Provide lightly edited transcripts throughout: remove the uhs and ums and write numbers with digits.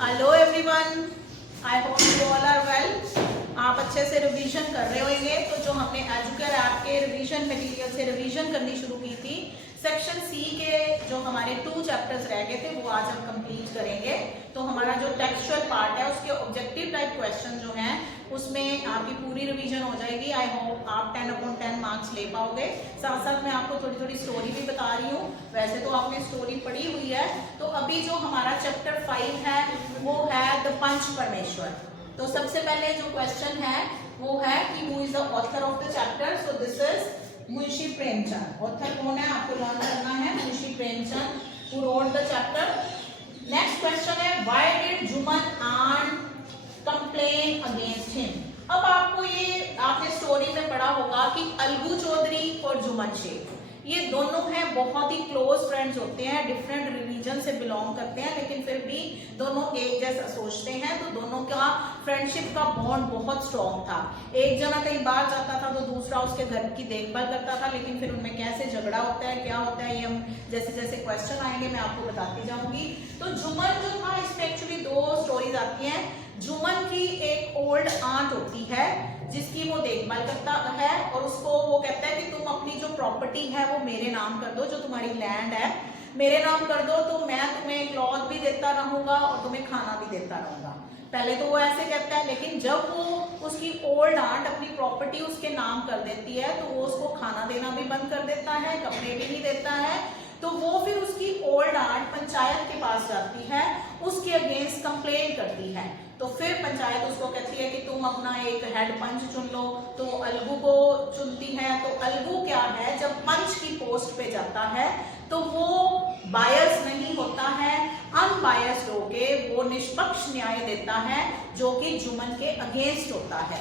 Hello everyone, I hope you all are well. आप अच्छे से रिवीजन कर रहे होंगे। तो जो हमने एजुकेयर ऐप के रिवीजन मटेरियल से रिवीजन करनी शुरू की थी, सेक्शन सी के जो हमारे 2 चैप्टर्स रह गए थे वो आज हम कंप्लीट करेंगे। तो हमारा जो टेक्सचुअल पार्ट है उसके ऑब्जेक्टिव टाइप क्वेश्चन जो हैं उसमें आपकी पूरी रिवीजन हो जाएगी। आई होप आप 10/10 मार्क्स ले पाओगे। साथ साथ मैं आपको थोड़ी थोड़ी स्टोरी भी बता रही हूँ। वैसे तो आपने स्टोरी पढ़ी हुई है। तो अभी जो हमारा चैप्टर 5 है वो है द पंच परमेश्वर। तो सबसे पहले जो क्वेश्चन है वो है कि who is the author of the chapter. So this is Munshi Premchand. Author कौन है आपको लर्न करना है, Munshi Premchand who wrote the chapter. Next question है why did Jumman aunt complain against him. अब आपको ये आपने स्टोरी में पढ़ा होगा कि अलगू चौधरी और जुमन शेख ये दोनों हैं बहुत ही क्लोज फ्रेंड्स होते हैं, डिफरेंट रिलीजन से बिलोंग करते हैं, लेकिन फिर भी दोनों एक जैसा सोचते हैं। तो दोनों का फ्रेंडशिप का बॉन्ड बहुत स्ट्रॉन्ग था। एक जना कहीं बाहर जाता था तो दूसरा उसके घर की देखभाल करता था, लेकिन फिर उनमें कैसे झगड़ा होता है, क्या होता है, ये हम जैसे जैसे क्वेश्चन आएंगे मैं आपको बताती जाऊंगी। तो जुमन जो था, इसमें एक्चुअली 2 स्टोरीज आती हैं। जुमन की एक ओल्ड आंट होती है जिसकी वो देखभाल करता है और उसको वो कहता है कि तुम अपनी जो प्रॉपर्टी है वो मेरे नाम कर दो, जो तुम्हारी लैंड है मेरे नाम कर दो, तो मैं तुम्हें क्लॉथ भी देता रहूंगा और तुम्हें खाना भी देता रहूंगा। पहले तो वो ऐसे कहता है, लेकिन जब वो उसकी ओल्ड आंट अपनी प्रॉपर्टी उसके नाम कर देती है तो वो उसको खाना देना भी बंद कर देता है, कपड़े भी नहीं देता है। तो वो फिर उसकी ओल्ड आंट पंचायत के पास जाती है, उसके अगेंस्ट कंप्लेन करती है। तो फिर पंचायत उसको कहती है कि तुम अपना एक हेड पंच चुन लो। तो अलगू को चुनती है। तो अलगू क्या है, जब पंच की पोस्ट पे जाता है तो वो बायस नहीं होता है, अनबायस्ड होके वो निष्पक्ष न्याय देता है जो कि जुमन के अगेंस्ट होता है।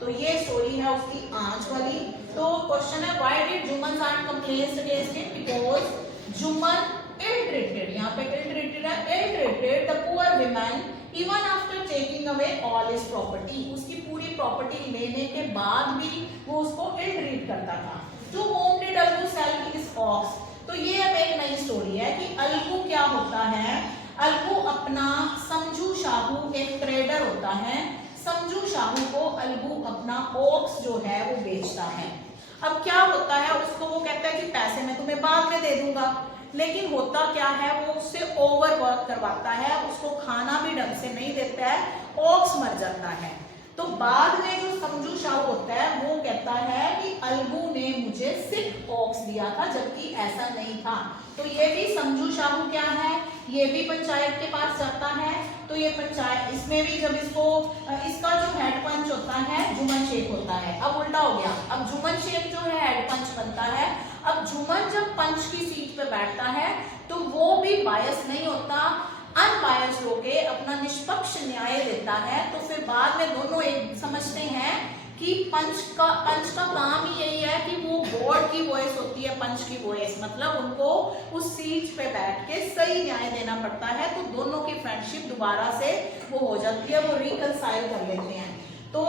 तो ये स्टोरी है उसकी आंच वाली। तो क्वेश्चन है why did Jumman aunt complains against him, because Jumman ill treated, यहाँ पे इल ट्रीटेड है, ill treated the poor women even after taking away all his property. उसकी पूरी प्रॉपर्टी लेने के बाद भी वो उसको इल ट्रीट करता था। To whom did Algu sell his ox. तो ये अब एक नई स्टोरी है कि अलगू क्या होता है। अलगू अपना, समझू शाहू एक ट्रेडर होता है, समझू शाहू को अलगू अपना ऑक्स जो है वो बेचता है। अब क्या होता है, उसको वो कहता है कि पैसे मैं तुम्हें बाद में दे दूंगा, लेकिन होता क्या है वो उससे ओवर वर्क करवाता है, उसको खाना भी ढंग से नहीं देता है, ऑक्स मर जाता है। तो बाद में जो समझू शाहू होता है वो कहता है कि अलगू ने मुझे सिक ऑक्स दिया था, जबकि ऐसा नहीं था। तो ये भी समझू शाहू क्या है, ये भी पंचायत के पास जाता है। तो ये पंचायत, इसमें भी जब इसको, इसका जो हेड पंच होता है जुमन शेख होता है। अब उल्टा हो गया, अब जुमन शेख जो है हेड पंच बनता है। अब जुमन जब पंच की सीट पे बैठता है तो वो भी बायस नहीं होता, अनबायस्ड होके अपना निष्पक्ष न्याय देता है। तो फिर बाद में दोनों एक समझते हैं कि पंच का काम ही यही है कि वो गॉड की वॉइस होती है, पंच की वॉइस, मतलब उनको उस सीट पे बैठ के सही न्याय देना पड़ता है। तो दोनों की फ्रेंडशिप दोबारा से वो हो जाती है, वो रिकंसाइल कर लेते हैं। तो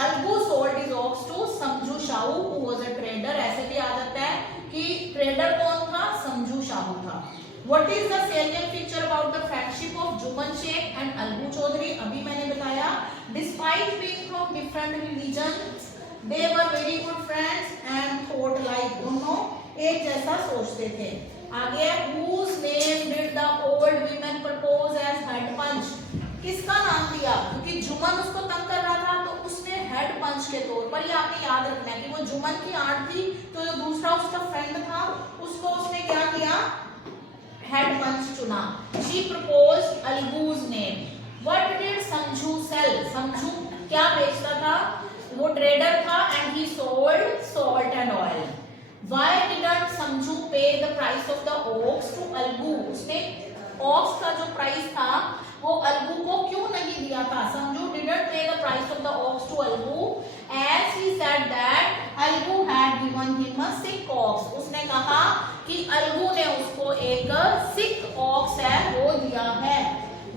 Algu sold his ox to Samjhu Sahu who was a trader. ऐसे भी आ जाता है कि ट्रेडर कौन था, समझू शाहू था। What is the salient feature about the friendship of Juman Sheikh and Algu Chaudhary? अभी मैंने बताया, despite being from different religions, they were very good friends and thought like, दोनों एक जैसा सोचते थे। आगे whose name did the old women propose as head punch? किसका नाम दिया? क्योंकि जुमन उसको तंग कर रहा था तो उसने हेड पंच के तौर पर, ये आपने याद रखना है कि वो जुमन की आंट थी, तो जो दूसरा उसका फ्रेंड था उसको उसने क्या किया, हेड पंच चुना। She proposed Algu's name. What did समझू sell? समझू क्या बेचता था, वो ट्रेडर था and he sold salt and oil. Why didn't समझू pay the price of the ox to Algu? उसने ox का जो प्राइस था वो अलगू को क्यों नहीं दिया था? समझू didn't pay the price of the ox to Algu as he said that Algu had given him a sick ox. उसने कहा कि अलगू ने उसको एक सिक ऑक्स है वो दिया है।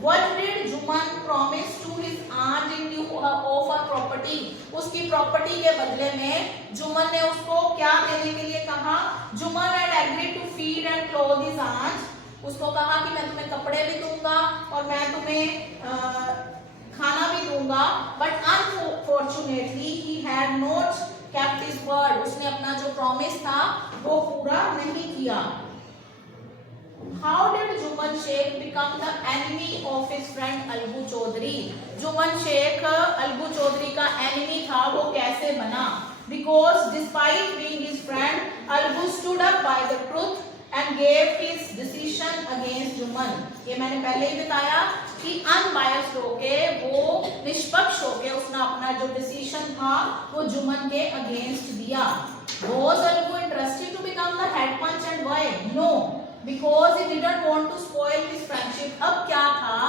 What did Juman promise to his aunt in lieu of her property? उसकी प्रॉपर्टी के बदले में जुमन ने उसको क्या देने के लिए कहा? Juman had agreed to feed and clothe his aunt. उसको कहा कि मैं तुम्हें कपड़े भी दूंगा, unfortunately he had not kept his word, उसने अपना जो प्रॉमिस था वो पूरा नहीं किया। How did Juman Sheikh become the enemy of his friend Algu Chaudhary? Juman Sheikh Algu Chaudhary का एनिमी था, वो कैसे बना? Because despite being his friend, Algu stood up by the truth and gave his decision against Juman. ये मैंने पहले ही बताया कि अनबायस्ड होके, वो निष्पक्ष होके उसने अपना जो डिसीजन था वो जुमन के अगेंस्ट दिया। Was Algu interested to become the head punch and why? No, because he didn't want to spoil his friendship। अब क्या था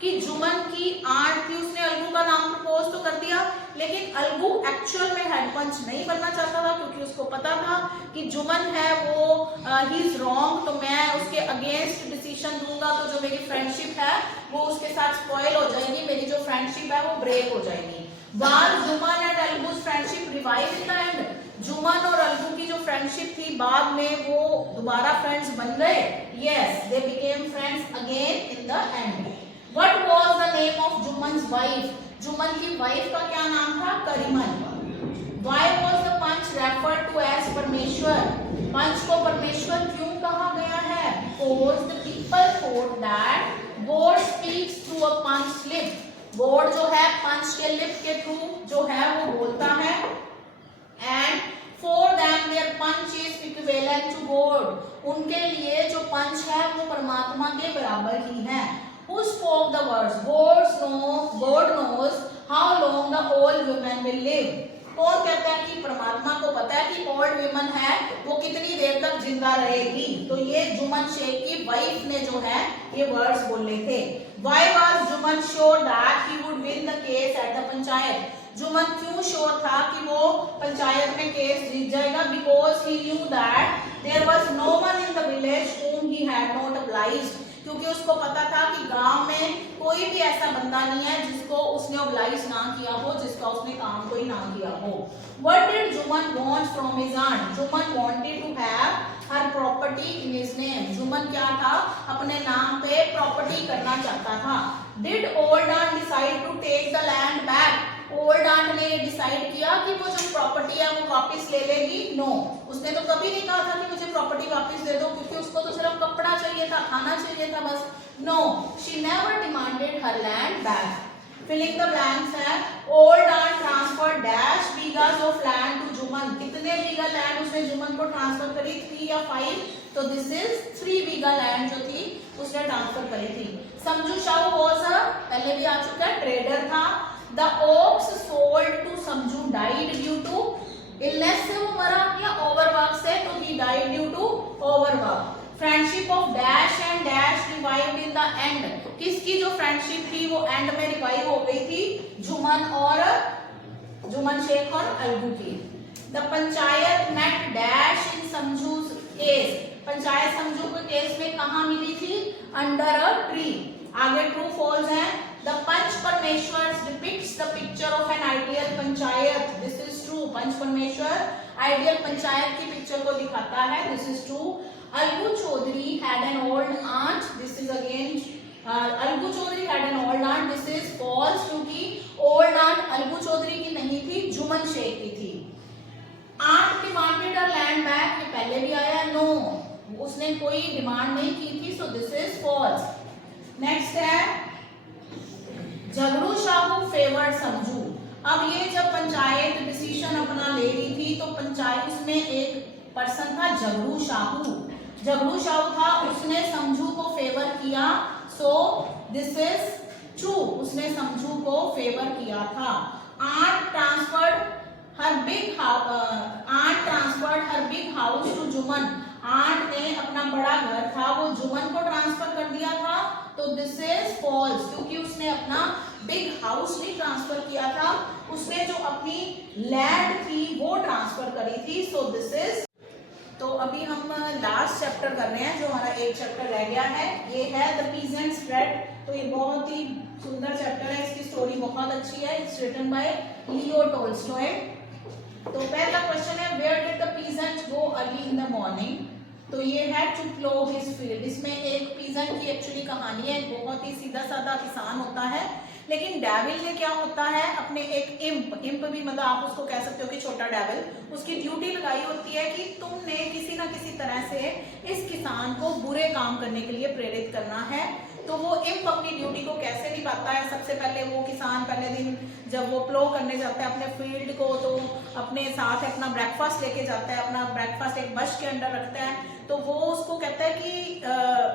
कि जुमन की आंट थी, उसने अलगू का नाम प्रपोज तो कर दिया, लेकिन अलगू एक्चुअल में हेड पंच नहीं बनना चाहता था, क्योंकि उसको पता था कि जुमन है वो ही इज रॉन्ग, तो मैं उसके अगेंस्ट डिसीजन दूंगा तो जो मेरी फ्रेंडशिप है वो उसके साथ स्पॉइल हो जाएगी, मेरी जो फ्रेंडशिप है वो ब्रेक हो जाएगी। Was Jumman and Algu's friendship revive in the end? Jumman और अलगू की जो फ्रेंडशिप थी बाद में वो दोबारा फ्रेंड्स बन गए। Yes, they became friends again in the and. What was the name of जुमन्स wife? Juman की वाइफ का क्या नाम था? Kariman. Why was the punch referred to as परमेश्वर? पंच को परमेश्वर क्यों कहा गया है? Because the people thought that God speaks through a punch lip। God जो है पंच के लिप के थ्रू जो है वो बोलता है, and for them their punch is equivalent to God। उनके लिए जो पंच है वो परमात्मा के बराबर ही है। Who spoke the words? God knows how long the old woman will live। कौन कहता है कि परमात्मा को पता है कि ओल्ड woman है वो कितनी देर तक जिंदा रहेगी? तो ये जुमन शेख की वाइफ ने जो है ये वर्ड्स बोले थे। Why was Juman sure that he would win the case at the panchayat? Juman क्यों श्योर था कि वो पंचायत में केस जीत जाएगा? Because he knew that there was no one in the village whom he had not obliged। क्योंकि उसको पता था कि गांव में कोई भी ऐसा बंदा नहीं है जिसको उसने oblige ना किया हो, जिसका उसने काम कोई ना किया हो। What did Juman want from his aunt? Juman wanted to have her property in his name। Juman क्या था? अपने नाम पे प्रॉपर्टी करना चाहता था। Did old aunt decide to take the land back? Old aunt ने डिसाइड किया कि वो जो प्रॉपर्टी है वो वापस ले लेगी? नो, उसने तो कभी नहीं कहा था कि मुझे प्रॉपर्टी वापस दे दो, क्योंकि उसको तो सिर्फ कपड़ा चाहिए था, खाना चाहिए था बस। No, she never demanded her land back. Filling the blanks है, old aunt transfer dash bighas of land to Jumman. कितने बीघा लैंड उसने जुमन को ट्रांसफर करी? 3 या 5? तो दिस इज 3 बीघा लैंड जो थी उसने ट्रांसफर करी थी। समझू शाहू वाज पहले भी आ चुका है, ट्रेडर था। The ox sold to समझू died due to illness से वो मरा या overwork से? तो he died due to overwork। Friendship of dash and dash revived in the end। किसकी जो फ्रेंडशिप थी वो एंड में रिवाइव हो गई थी? जुमन शेख और अलगू की। The panchayat met dash in समझू's case। Panchayat समझू के केस में कहाँ मिली थी? Under a tree। आगे ट्रू फॉल्स है। The पंच परमेश्वर depicts the picture of an ideal panchayat. This is true। पंच परमेश्वर आइडियल पंचायत की पिक्चर को दिखाता है। This is true। Algu Chaudhary had an old aunt। This is again Algu Chaudhary had an old aunt। This is false, क्योंकि old aunt Algu Chaudhary की नहीं थी, जुमन शेख की थी। Aunt demanded her land back। ये पहले भी आया। No, उसने कोई डिमांड नहीं की थी, so this is false। Next है झगड़ू शाहू फेवर्ड समझू। अब ये जब पंचायत डिसीजन अपना ले रही थी तो पंचायत में एक पर्सन था झगड़ू शाहू। झगड़ू शाहू था, उसने समझू को फेवर किया। सो दिस इज ट्रू, उसने समझू को फेवर किया था। Aunt transferred her big house to Jumman. Aunt ने अपना बड़ा घर था वो जुमन को ट्रांसफर कर दिया था, तो दिस इज फॉल्स, क्योंकि उसने अपना बिग हाउस नहीं ट्रांसफर किया था, उसने जो अपनी लैंड थी वो ट्रांसफर करी थी। सो दिस इज। तो अभी हम लास्ट चैप्टर कर रहे हैं, जो हमारा एक चैप्टर रह गया है, ये है द पीजेंट्स ब्रेड। तो ये बहुत ही सुंदर चैप्टर है, इसकी स्टोरी बहुत अच्छी है। It's written by Leo Tolstoy. तो पहला क्वेश्चन है, where did the peasant go early in the morning? तो ये है टू प्लो हिज फील्ड। इसमें एक पीजन की एक्चुअली कहानी है, बहुत ही सीधा साधा किसान होता है, लेकिन डेविल ने क्या होता है अपने एक इम्प भी मतलब आप उसको कह सकते हो कि छोटा डेविल, उसकी ड्यूटी लगाई होती है कि तुमने किसी ना किसी तरह से इस किसान को बुरे काम करने के लिए प्रेरित करना है। तो वो इम्प अपनी ड्यूटी को कैसे निभाता है, सबसे पहले वो किसान पहले दिन जब वो प्लो करने जाता है अपने फील्ड को, तो अपने साथ अपना ब्रेकफास्ट लेके जाता है, अपना ब्रेकफास्ट एक बश के अंदर रखता है। तो वो उसको कहता है कि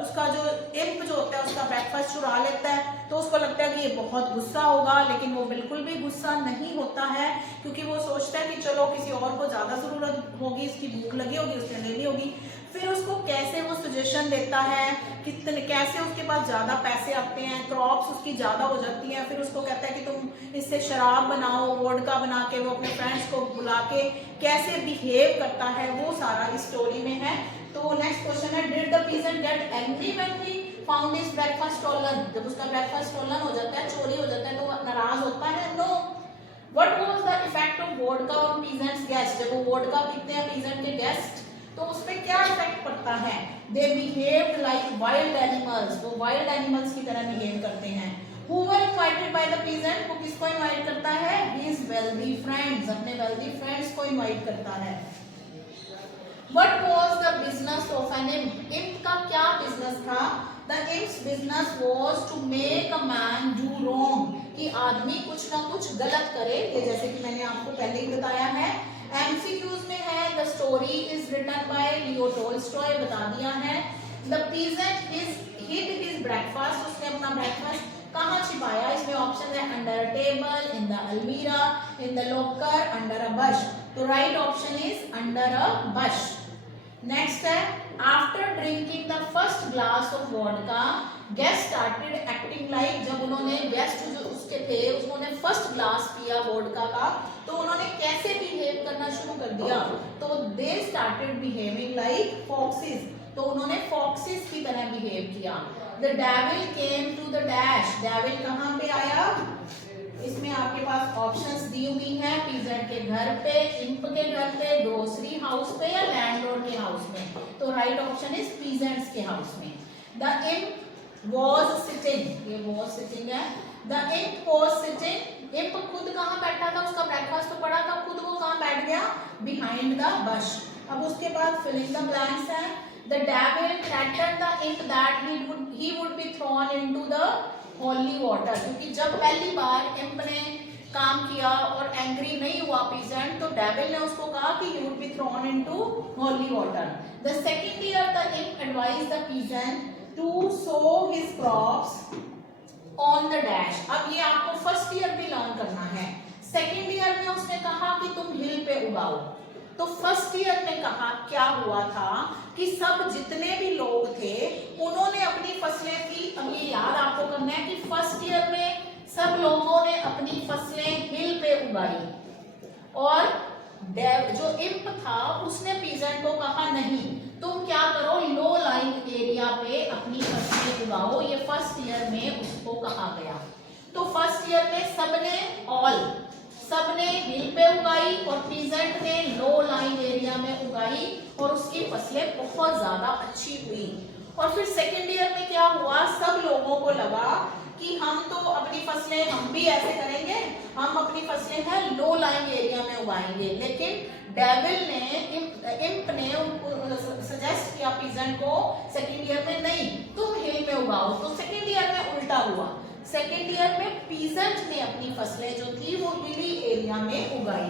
उसका जो इम्प जो होता है उसका ब्रेकफास्ट चुरा लेता है। तो उसको लगता है कि ये बहुत गुस्सा होगा, लेकिन वो बिल्कुल भी गुस्सा नहीं होता है, क्योंकि वो सोचता है कि चलो किसी और को ज्यादा जरूरत होगी, इसकी भूख लगी होगी, उसने लेनी होगी। फिर उसको कैसे वो सजेशन देता है, कितने कैसे उसके पास ज्यादा पैसे आते हैं, क्रॉप्स उसकी ज्यादा हो जाती हैं। फिर उसको कहता है कि तुम इससे शराब बनाओ, वोडका बना के, वो अपने फ्रेंड्स को बुला के कैसे बिहेव करता है, वो सारा इस स्टोरी में है। तो नेक्स्ट क्वेश्चन है, did the peasant get angry when he found his breakfast stolen? जब उसका ब्रेकफास्ट स्टोलन हो जाता है, चोरी हो जाता है, तो नाराज होता है? No. What was the effect of vodka on peasant's guest? जब वो वोडका पीते हैं पीजेंट के गेस्ट, तो उसमें क्या इफेक्ट पड़ता है? दे बिहेव्ड लाइक वाइल्ड एनिमल्स, वो वाइल्ड एनिमल्स की तरह बिहेव करते हैं। Who were invited by the peasant? वो किसको इनवाइट करता है? His wealthy friends, अपने wealthy friends को इनवाइट करता है। What was the business of an imp? Imp का क्या बिजनेस था? The imp's business was to make a man do wrong, कि आदमी कुछ ना कुछ गलत करे। ये जैसे कि मैंने आपको पहले ही बताया है, MCQs में है। The story is written by Leo Tolstoy, बता दिया है। The peasant hid his breakfast, उसने अपना ब्रेकफास्ट कहाँ छिपाया? इसमें ऑप्शन है under a table, in the almirah, in the locker, under a bush. तो right option is under a bush. Next है, after drinking the first glass of vodka guest started acting like. जब उन्होंने guest जो उसके थे उन्होंने first glass पिया vodka का, तो उन्होंने कैसे बिहेव करना शुरू कर दिया? तो they started behaving like foxes, तो उन्होंने फॉक्सेस की तरह बिहेव किया। The devil came to the dash, devil कहाँ पे आया? इसमें आपके पास ऑप्शंस दी हुई हैं, पीजेंट के घर पे, इम्प के घर पे, ग्रोसरी हाउस पे या लैंडलॉर्ड के हाउस में। तो राइट ऑप्शन इज पीजेंट्स के हाउस में। द इम्प वॉज सिटिंग, ये वॉज सिटिंग है। The imp was sitting, imp खुद कहाँ बैठा था? उसका ब्रेकफास्ट तो पड़ा था, खुद वो कहाँ बैठ गया? Behind the bush. अब उसके बाद फिलिंग द ब्लैंक्स है। The devil threatened the imp that he would be thrown into the holy water, क्योंकि जब पहली बार इम्प ने काम किया और एंग्री नहीं हुआ पीजेंट, तो डेविल ने उसको कहा कि he would be thrown into holy water. The second year the imp advised the peasant to sow his crops on the dash. अब ये आपको फर्स्ट ईयर भी लर्न करना है। सेकेंड ईयर में उसने कहा कि तुम हिल पे उगाओ, तो फर्स्ट ईयर में कहा क्या हुआ था कि सब जितने भी लोग थे उन्होंने अपनी फसलें की। अब ये याद आपको करना है कि फर्स्ट ईयर में सब लोगों ने अपनी फसलें हिल पे उगाई, और जो इम्प था उसने पीजेंट को कहा नहीं, तुम क्या करो, लो लाइंग एरिया पे अपनी फसलें उगाओ। ये फर्स्ट ईयर में उसको कहा गया। तो फर्स्ट ईयर में सबने हिल पे उगाई और पीजेंट ने लो लाइन एरिया में उगाई, और उसकी फसलें बहुत ज्यादा अच्छी हुई। और फिर सेकेंड ईयर में क्या हुआ, सब लोगों को लगा कि हम तो अपनी फसलें हम भी ऐसे करेंगे, हम अपनी फसलें हैं लो लाइन एरिया में उगाएंगे। लेकिन डेविल ने इम्प ने उनको सजेस्ट किया पीजेंट को सेकेंड ईयर में, नहीं तुम हिल में उगाओ। तो सेकेंड ईयर में उल्टा हुआ, सेकेंड ईयर में पीजेंट ने अपनी फसलें जो थी वो हिली एरिया में उगाई।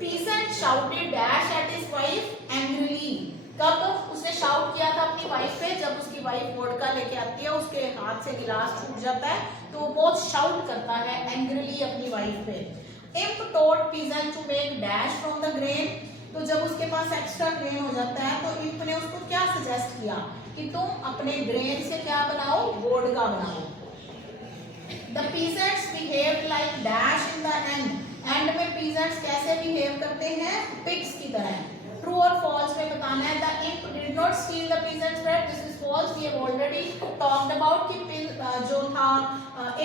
Peasant shouted dash at his wife angrily, कब उसने शाउट किया था अपनी वाइफ पे? जब उसकी वाइफ वोडका लेके आती है, उसके हाथ से गिलास छूट जाता है, तो वो बहुत शाउट करता है एंग्रीली अपनी वाइफ पे। Imp told peasant to make dash from the grain, तो जब उसके पास एक्स्ट्रा ग्रेन हो जाता है तो इम्प ने उसको क्या सजेस्ट किया कि तुम अपने ग्रेन से क्या बनाओ, वोडका बनाओ। The peasants behaved like dash in the end. And में peasants कैसे बिहेव करते हैं? पिग्स की तरह। ट्रू और फॉल्स में बताना है। The imp did not steal the peasants' bread. This is false. We have already talked about कि जो था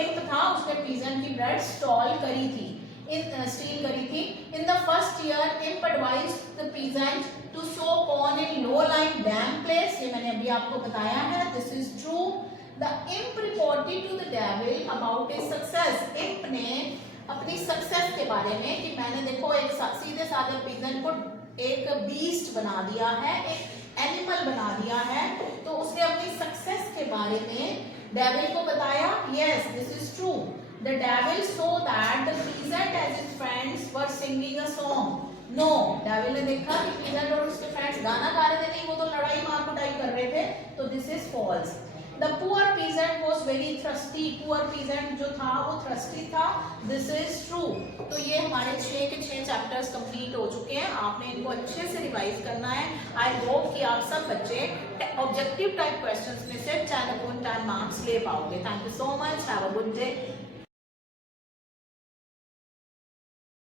imp था उसने peasant की bread स्टॉल करी थी। स्टील करी थी। In the first year imp advised the peasant to sow corn in low lying damp place, ये मैंने अभी आपको बताया है, this is true. The imp reported to the devil about his success, imp ने अपनी सक्सेस के बारे में कि मैंने देखो एक सीधे साधे पीजेंट को एक बीस्ट बना दिया है, एक एनिमल बना दिया है, तो उसने अपनी सक्सेस के बारे में डेविल को बताया। Yes this is true. The devil saw that the peasant and his friends were singing a song. No, devil ने देखा कि पीजेंट और उसके फ्रेंड्स गाना गा रहे थे, नहीं वो तो लड़ाई मार कुटाई कर रहे थे, तो this is false. The poor peasant was very thirsty, poor peasant जो था वो thirsty था, this is true। तो ये हमारे 6 के 6 चैप्टर्स कंप्लीट हो चुके हैं, आपने इनको अच्छे से रिवाइज करना है। आई होप कि आप सब बच्चे ऑब्जेक्टिव टाइप क्वेश्चंस में से 10/10 मार्क्स ले पाओगे। Thank you so much, have a good day.